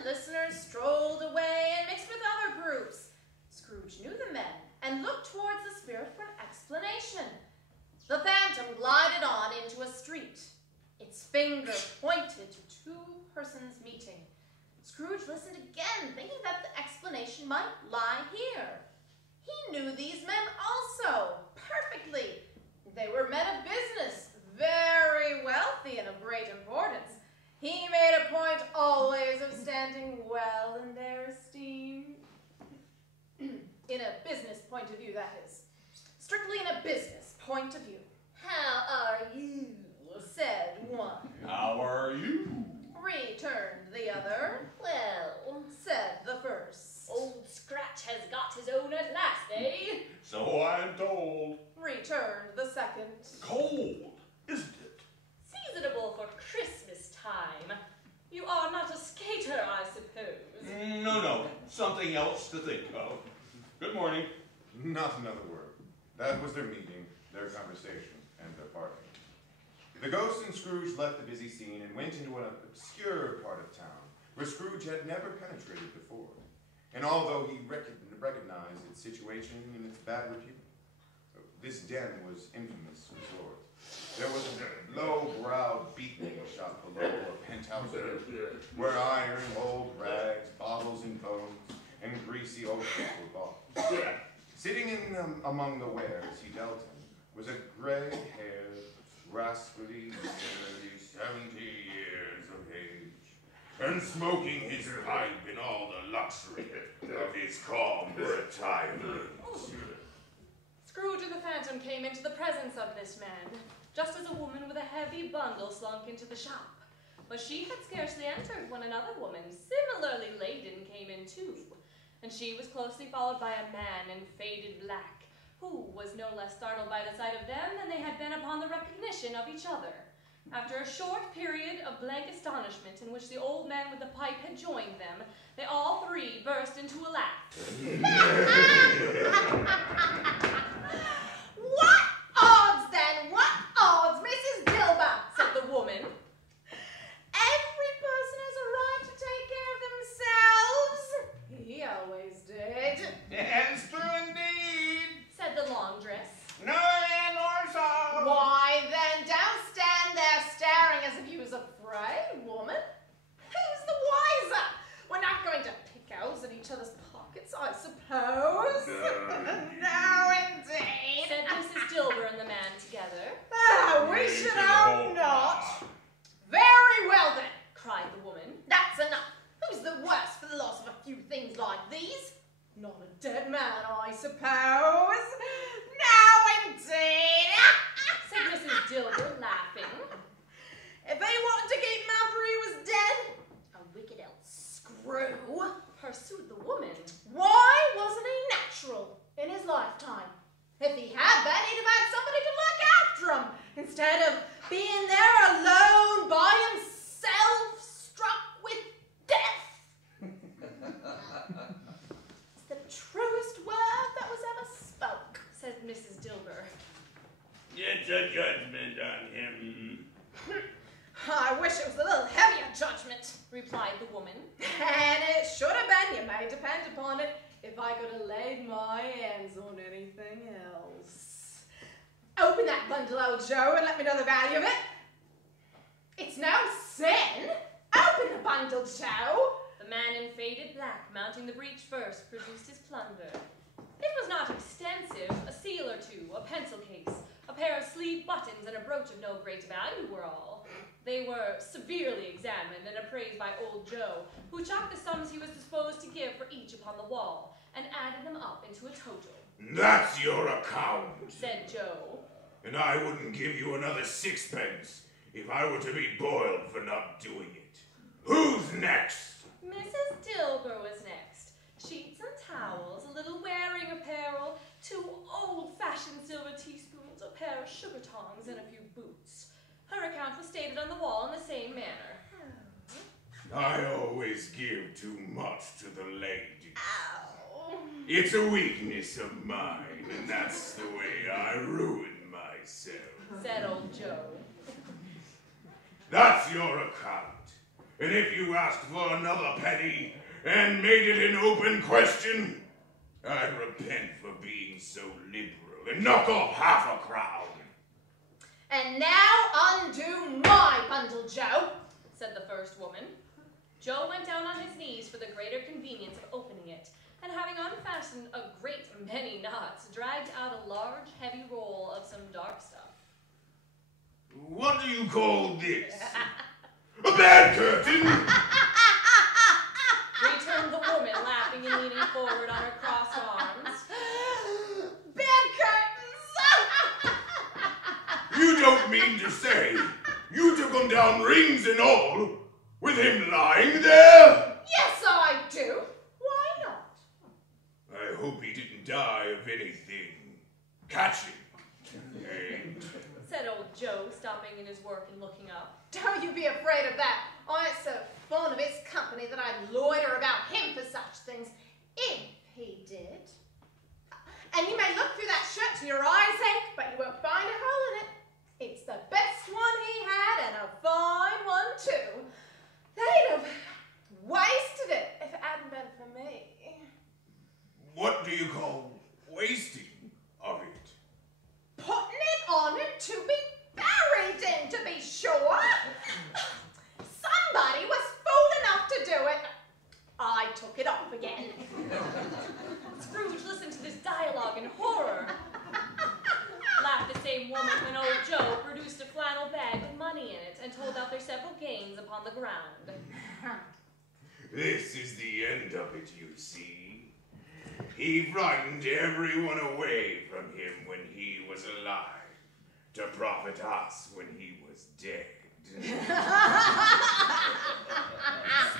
and listeners strolled away and mixed with other groups. Scrooge knew the men and looked towards the spirit for an explanation. The phantom glided on into a street. Its finger pointed to two persons meeting. Scrooge listened again, thinking that the explanation might lie here. He knew these men also, perfectly. They were men of business, very wealthy and of great importance. He made a point always of standing well in their esteem. In a business point of view, that is. Strictly in a business point of view. "How are you?" said one. "How are you?" returned the other. "Well," said the first. "Old Scratch has got his own at last, eh?" "So I'm told." returned the second. "Cold, isn't it?" "Seasonable for Christmas time. You are not a skater, I suppose." No, something else to think of. Good morning." Not another word. That was their meeting, their conversation, and their parting. The ghost and Scrooge left the busy scene and went into an obscure part of town where Scrooge had never penetrated before. And although he recognized its situation and its bad repute, this den was infamous resort. There was a low-browed beatnik shop below a penthouse where iron, old rags, bottles and bones, and greasy oceans were bought. Sitting in among the wares he dealt in was a gray-haired, rascally, nearly 70 years of age, and smoking his pipe in all the luxury of his calm retirement. Scrooge and the Phantom came into the presence of this man, just as a woman with a heavy bundle slunk into the shop. But she had scarcely entered when another woman, similarly laden, came in too, and she was closely followed by a man in faded black, who was no less startled by the sight of them than they had been upon the recognition of each other. After a short period of blank astonishment in which the old man with the pipe had joined them, they all three burst into a laugh. "What odds, then? What odds, Mrs. Dilber?" said the woman. "Every person has a right to take care of themselves." He always did. "It's true indeed," said the laundress. "No in or so." "Why, then, don't stand there staring as if you was afraid, woman. Who's the wiser? We're not going to pick holes in each other's pockets, I suppose." "No, indeed," said Mrs. Dilber and the man together. "We should hope not." "Very well, then," cried the woman. "That's enough. Who's the worse for the loss of a few things like these? Not a dead man, I suppose." "No, indeed," said Mrs. Dilber, laughing. "If they wanted to keep him after he was dead, a wicked old screw," pursued the woman. "Why wasn't he natural in his lifetime? If he had been, he'd have had somebody to look after him, instead of being there alone by himself, struck with death." "It's the truest word that was ever spoke," said Mrs. Dilber. "It's a judgment on him." "I wish it was a little heavier judgment," replied the woman. "And it should have been, you may depend upon it, if I could have laid my hands on anything else. Open that bundle, old Joe, and let me know the value of it. It's no sin. Open the bundle, Joe." The man in faded black, mounting the breech first, produced his plunder. It was not extensive. A seal or two, a pencil case, a pair of sleeve buttons, and a brooch of no great value were all. They were severely examined and appraised by old Joe, who chalked the sums he was disposed to give for each upon the wall, and added them up into a total. "That's your account," said Joe. "and I wouldn't give you another sixpence if I were to be boiled for not doing it. Who's next?" Mrs. Dilber was next. Sheets and towels, a little wearing apparel, 2 old-fashioned silver teaspoons, a pair of sugar tongs, and a few boots. Her account was stated on the wall in the same manner. "I always give too much to the ladies. Ow. It's a weakness of mine, and that's the way I ruin myself," said old Joe. "That's your account. And if you asked for another penny and made it an open question, I'd repent for being so liberal and knock off half a crown. And now undo my bundle, Joe, said the first woman. Joe went down on his knees for the greater convenience of opening it, and having unfastened a great many knots, dragged out a large, heavy roll of some dark stuff. What do you call this? A bad curtain? Returned the woman, laughing and leaning forward on her crossed arms. Bed curtains! You don't mean to say you took him down, rings and all, with him lying there? Yes, I do. Why not? I hope he didn't die of anything catching. Said old Joe, stopping in his work and looking up. Don't you be afraid of that. I'm so fond of his company that I'd loiter about him for such things, if he did. And you may look through that shirt till your eyes ache, but you won't find a hole in it. It's the best one he had, and a fine one too. They'd have wasted it if it hadn't been for me. What do you call wasting of it? Putting it on it to be buried in, to be sure. Somebody was fool enough to do it. I took it off again. Scrooge listened to this dialogue in horror. Laughed the same woman when old Joe produced a flannel bag with money in it and told out their several gains upon the ground. This is the end of it, you see. He frightened everyone away from him when he was alive, to profit us when he was dead.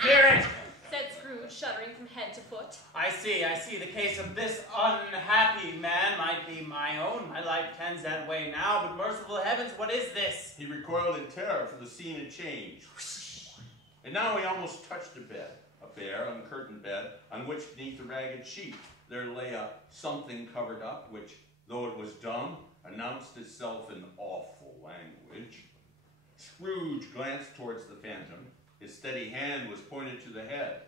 Spirit! Said Scrooge, shuddering from head to foot. I see. The case of this unhappy man might be my own. My life tends that way now, but merciful heavens, what is this? He recoiled in terror, for the scene had changed. And now he almost touched a bed, a bare, uncurtained bed, on which, beneath a ragged sheet, there lay a something covered up, which, though it was dumb, announced itself in awful language. Scrooge glanced towards the phantom. His steady hand was pointed to the head,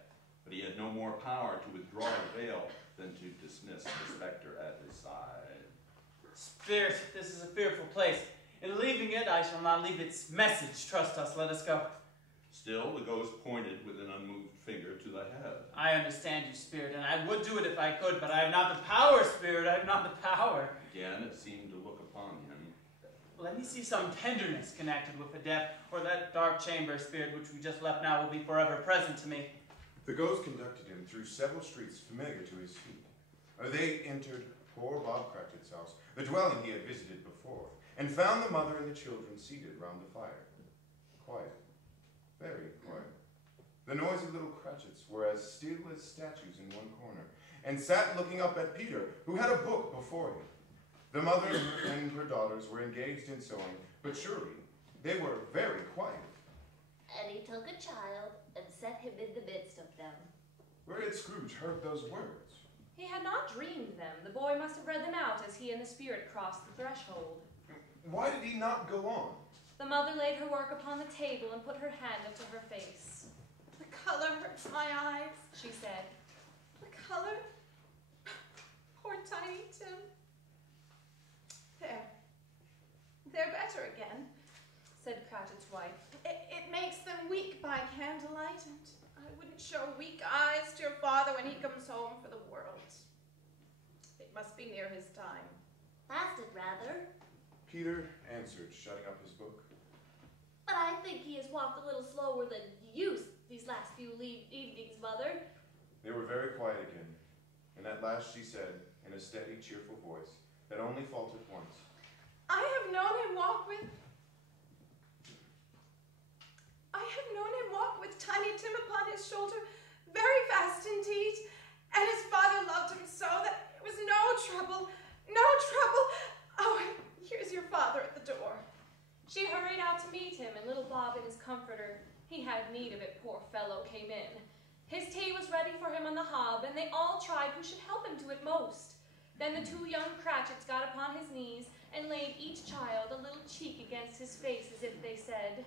but he had no more power to withdraw the veil than to dismiss the specter at his side. Spirit, this is a fearful place. In leaving it, I shall not leave its message. Trust us, let us go. Still, the ghost pointed with an unmoved finger to the head. I understand you, Spirit, and I would do it if I could, but I have not the power, Spirit, I have not the power. Again, it seemed to look upon him. Let me see some tenderness connected with the death, or that dark chamber, Spirit, which we just left now will be forever present to me. The ghost conducted him through several streets familiar to his feet. They entered poor Bob Cratchit's house, the dwelling he had visited before, and found the mother and the children seated round the fire. Quiet. Very quiet. The noisy little Cratchits were as still as statues in one corner, and sat looking up at Peter, who had a book before him. The mother and her daughters were engaged in sewing, but surely they were very quiet. And he took a child and set him in the midst of them. Where had Scrooge heard those words? He had not dreamed them. The boy must have read them out as he and the spirit crossed the threshold. Why did he not go on? The mother laid her work upon the table and put her hand up to her face. The color hurts my eyes, She said, the color. Poor Tiny Tim. They're better again. said Cratchit's wife. It makes them weak by candlelight, and I wouldn't show weak eyes to your father when he comes home for the world. It must be near his time. Fasted, rather. Peter answered, shutting up his book. But I think he has walked a little slower than you these last few evenings, Mother. They were very quiet again, and at last she said, in a steady, cheerful voice that only faltered once, I have known him walk with Tiny Tim upon his shoulder, very fast indeed, and his father loved him so that it was no trouble. Oh, here's your father at the door. She hurried out to meet him, and little Bob and his comforter, he had need of it, poor fellow, came in. His tea was ready for him on the hob, and they all tried who should help him to it most. Then the two young Cratchits got upon his knees, and laid each child a little cheek against his face, as if they said,